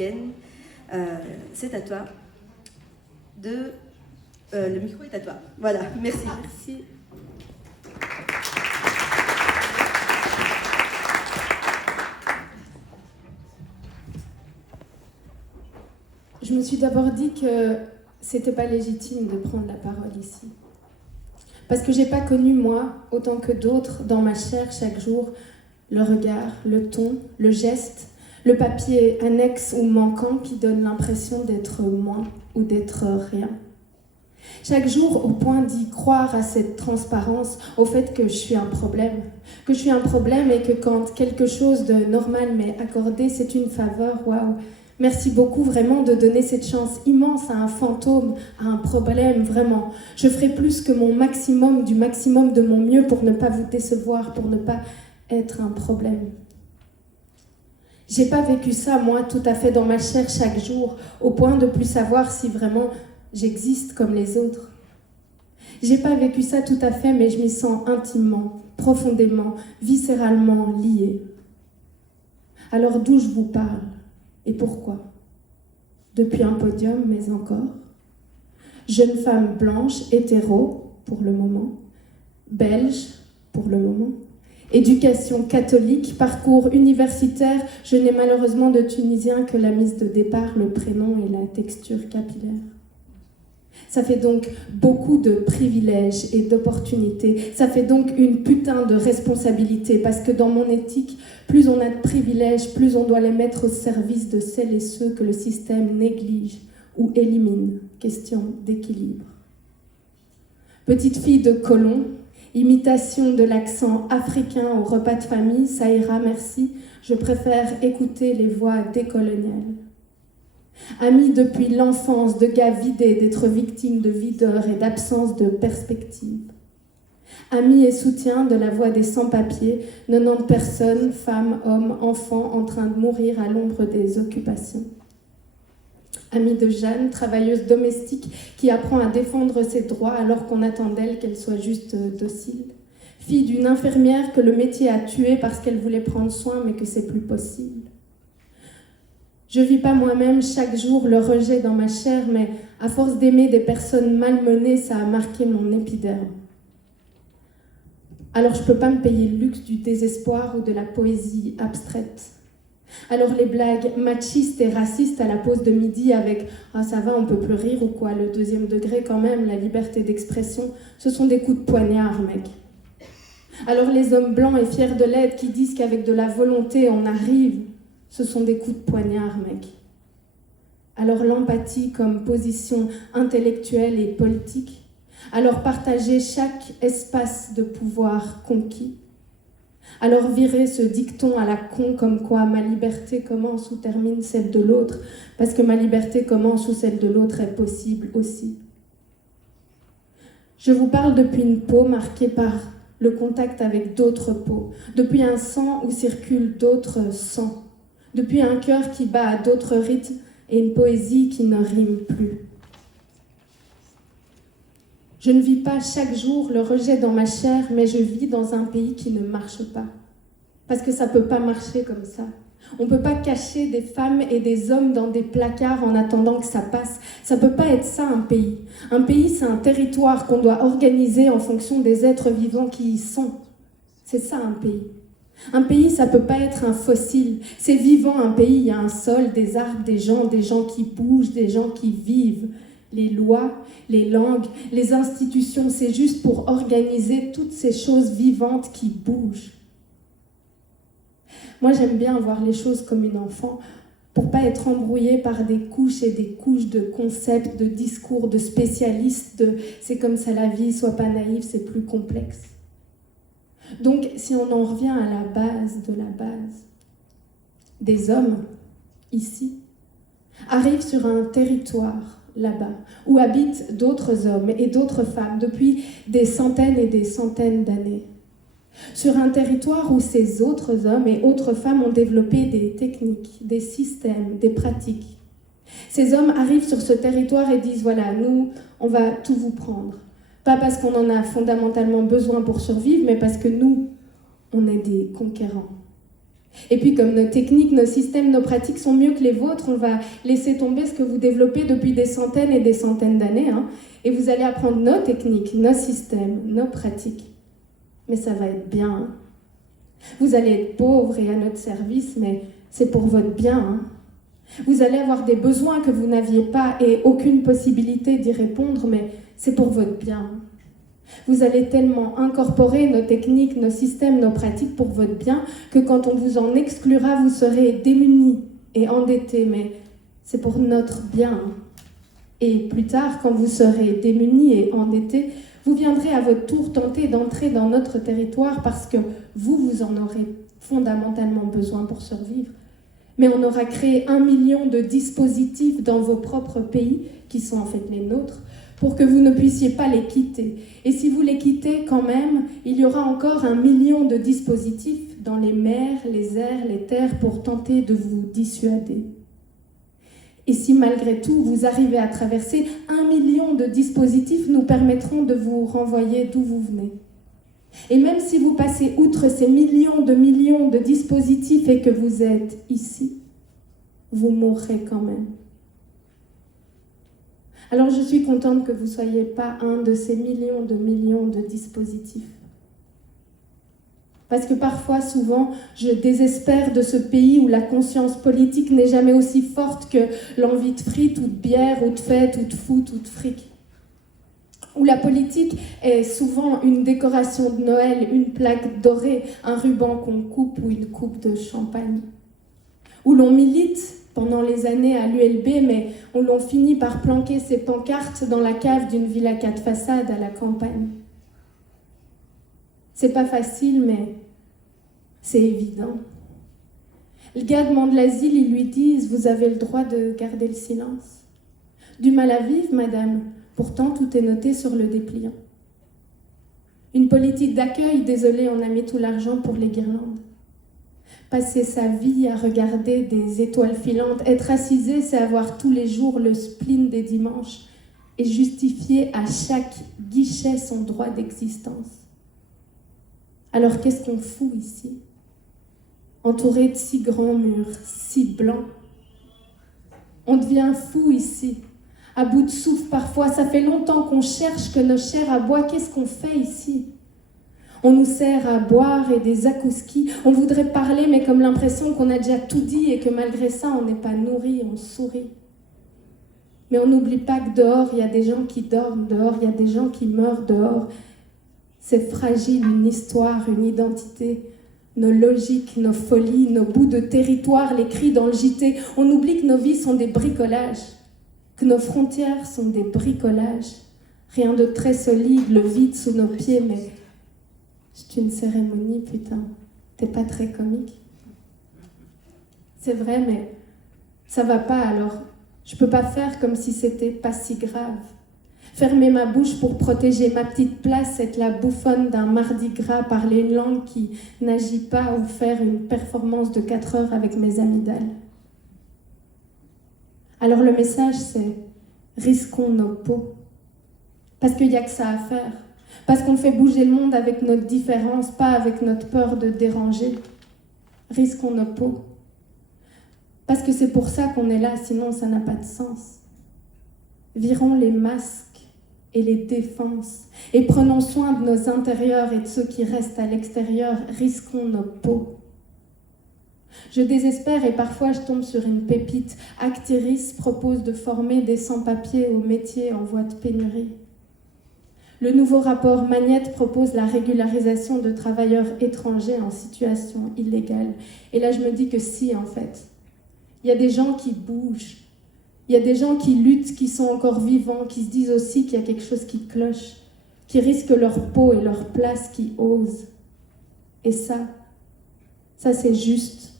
africaine. C'est à toi. Le micro est à toi. Voilà, merci. Merci. Je me suis d'abord dit que c'était pas légitime de prendre la parole ici. Parce que j'ai pas connu, moi, autant que d'autres, dans ma chair chaque jour, le regard, le ton, le geste, le papier annexe ou manquant qui donne l'impression d'être moins ou d'être rien. Chaque jour, au point d'y croire à cette transparence, au fait que je suis un problème. Que je suis un problème et que quand quelque chose de normal m'est accordé, c'est une faveur, waouh. Merci beaucoup vraiment de donner cette chance immense à un fantôme, à un problème, vraiment. Je ferai plus que mon maximum, du maximum de mon mieux pour ne pas vous décevoir, pour ne pas être un problème. J'ai pas vécu ça, moi, tout à fait dans ma chair chaque jour, au point de plus savoir si vraiment j'existe comme les autres. J'ai pas vécu ça tout à fait, mais je m'y sens intimement, profondément, viscéralement liée. Alors d'où je vous parle ? Et pourquoi ? Depuis un podium, mais encore. Jeune femme blanche, hétéro, pour le moment. Belge, pour le moment. Éducation catholique, parcours universitaire. Je n'ai malheureusement de tunisien que la mise de départ, le prénom et la texture capillaire. Ça fait donc beaucoup de privilèges et d'opportunités. Ça fait donc une putain de responsabilité, parce que dans mon éthique, plus on a de privilèges, plus on doit les mettre au service de celles et ceux que le système néglige ou élimine. Question d'équilibre. Petite fille de colon, imitation de l'accent africain au repas de famille, ça ira, merci. Je préfère écouter les voix décoloniales. Amie depuis l'enfance de gars vidés, d'être victime de videur et d'absence de perspective. Amie et soutien de la voix des sans-papiers, 90 personnes, femmes, hommes, enfants, en train de mourir à l'ombre des occupations. Amie de Jeanne, travailleuse domestique qui apprend à défendre ses droits alors qu'on attend d'elle qu'elle soit juste docile. Fille d'une infirmière que le métier a tuée parce qu'elle voulait prendre soin mais que c'est plus possible. Je vis pas moi-même chaque jour le rejet dans ma chair, mais à force d'aimer des personnes malmenées, ça a marqué mon épiderme. Alors je peux pas me payer le luxe du désespoir ou de la poésie abstraite. Alors les blagues machistes et racistes à la pause de midi avec « Ah ça va, on peut plus rire ou quoi, le deuxième degré quand même, la liberté d'expression », ce sont des coups de poignard, mec. Alors les hommes blancs et fiers de l'aide qui disent qu'avec de la volonté on arrive, ce sont des coups de poignard, mec. Alors l'empathie comme position intellectuelle et politique. Alors partager chaque espace de pouvoir conquis. Alors virer ce dicton à la con comme quoi ma liberté commence ou termine celle de l'autre, parce que ma liberté commence ou celle de l'autre est possible aussi. Je vous parle depuis une peau marquée par le contact avec d'autres peaux, depuis un sang où circulent d'autres sangs. Depuis un cœur qui bat à d'autres rythmes et une poésie qui ne rime plus. Je ne vis pas chaque jour le rejet dans ma chair, mais je vis dans un pays qui ne marche pas. Parce que ça ne peut pas marcher comme ça. On ne peut pas cacher des femmes et des hommes dans des placards en attendant que ça passe. Ça ne peut pas être ça un pays. Un pays, c'est un territoire qu'on doit organiser en fonction des êtres vivants qui y sont. C'est ça un pays. Un pays, ça peut pas être un fossile. C'est vivant, un pays, il y a un sol, des arbres, des gens qui bougent, des gens qui vivent. Les lois, les langues, les institutions, c'est juste pour organiser toutes ces choses vivantes qui bougent. Moi, j'aime bien voir les choses comme une enfant, pour pas être embrouillée par des couches et des couches de concepts, de discours, de spécialistes, de « c'est comme ça la vie, sois pas naïf, c'est plus complexe ». Donc, si on en revient à la base de la base, des hommes, ici, arrivent sur un territoire, là-bas, où habitent d'autres hommes et d'autres femmes depuis des centaines et des centaines d'années. Sur un territoire où ces autres hommes et autres femmes ont développé des techniques, des systèmes, des pratiques. Ces hommes arrivent sur ce territoire et disent « Voilà, nous, on va tout vous prendre ». Pas parce qu'on en a fondamentalement besoin pour survivre, mais parce que nous, on est des conquérants. Et puis comme nos techniques, nos systèmes, nos pratiques sont mieux que les vôtres, on va laisser tomber ce que vous développez depuis des centaines et des centaines d'années, hein, et vous allez apprendre nos techniques, nos systèmes, nos pratiques. Mais ça va être bien. Hein. Vous allez être pauvres et à notre service, mais c'est pour votre bien. Hein. Vous allez avoir des besoins que vous n'aviez pas et aucune possibilité d'y répondre, mais c'est pour votre bien. Vous allez tellement incorporer nos techniques, nos systèmes, nos pratiques pour votre bien que quand on vous en exclura, vous serez démunis et endettés, mais c'est pour notre bien. Et plus tard, quand vous serez démunis et endettés, vous viendrez à votre tour tenter d'entrer dans notre territoire parce que vous en aurez fondamentalement besoin pour survivre. Mais on aura créé 1 million de dispositifs dans vos propres pays, qui sont en fait les nôtres, pour que vous ne puissiez pas les quitter. Et si vous les quittez quand même, il y aura encore 1 million de dispositifs dans les mers, les airs, les terres pour tenter de vous dissuader. Et si malgré tout vous arrivez à traverser, 1 million de dispositifs nous permettront de vous renvoyer d'où vous venez. Et même si vous passez outre ces millions de dispositifs et que vous êtes ici, vous mourrez quand même. Alors je suis contente que vous ne soyez pas un de ces millions de dispositifs. Parce que parfois, souvent, je désespère de ce pays où la conscience politique n'est jamais aussi forte que l'envie de frites ou de bière ou de fête ou de foot ou de fric. Où la politique est souvent une décoration de Noël, une plaque dorée, un ruban qu'on coupe ou une coupe de champagne. Où l'on milite pendant les années à l'ULB, mais où l'on finit par planquer ses pancartes dans la cave d'une villa 4 façades à la campagne. C'est pas facile, mais c'est évident. Le gars demande l'asile, ils lui disent « Vous avez le droit de garder le silence. » « Du mal à vivre, madame. Pourtant, tout est noté sur le dépliant. » Une politique d'accueil, désolé, on a mis tout l'argent pour les guirlandes. Passer sa vie à regarder des étoiles filantes, être assisé, c'est avoir tous les jours le spleen des dimanches et justifier à chaque guichet son droit d'existence. Alors qu'est-ce qu'on fout ici, entouré de si grands murs, si blancs? On devient fou ici, à bout de souffle parfois. Ça fait longtemps qu'on cherche que nos chairs aboient. Qu'est-ce qu'on fait ici? On nous sert à boire et des zakouskis. On voudrait parler, mais comme l'impression qu'on a déjà tout dit et que malgré ça, on n'est pas nourri, on sourit. Mais on n'oublie pas que dehors, il y a des gens qui dorment dehors, il y a des gens qui meurent dehors. C'est fragile, une histoire, une identité, nos logiques, nos folies, nos bouts de territoire, les cris dans le JT. On oublie que nos vies sont des bricolages, que nos frontières sont des bricolages. Rien de très solide, le vide sous nos pieds, mais c'est une cérémonie, putain. T'es pas très comique. C'est vrai, mais ça va pas alors. Je peux pas faire comme si c'était pas si grave. Fermer ma bouche pour protéger ma petite place, être la bouffonne d'un mardi gras, parler une langue qui n'agit pas ou faire une performance de 4 heures avec mes amygdales. Alors le message c'est « risquons nos peaux ». Parce qu'il n'y a que ça à faire. Parce qu'on fait bouger le monde avec notre différence, pas avec notre peur de déranger. Risquons nos peaux. Parce que c'est pour ça qu'on est là, sinon ça n'a pas de sens. Virons les masques et les défenses, et prenons soin de nos intérieurs et de ceux qui restent à l'extérieur, risquons nos peaux. Je désespère et parfois je tombe sur une pépite. Actiris propose de former des sans-papiers aux métiers en voie de pénurie. Le nouveau rapport Magnette propose la régularisation de travailleurs étrangers en situation illégale. Et là je me dis que si, en fait, il y a des gens qui bougent. Il y a des gens qui luttent, qui sont encore vivants, qui se disent aussi qu'il y a quelque chose qui cloche, qui risquent leur peau et leur place, qui osent. Et ça c'est juste.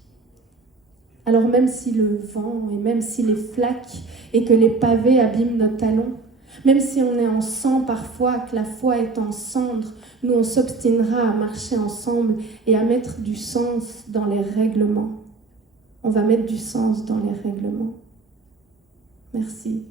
Alors même si le vent et même si les flaques et que les pavés abîment nos talons, même si on est en sang parfois, que la foi est en cendres, nous on s'obstinera à marcher ensemble et à mettre du sens dans les règlements. On va mettre du sens dans les règlements. Merci.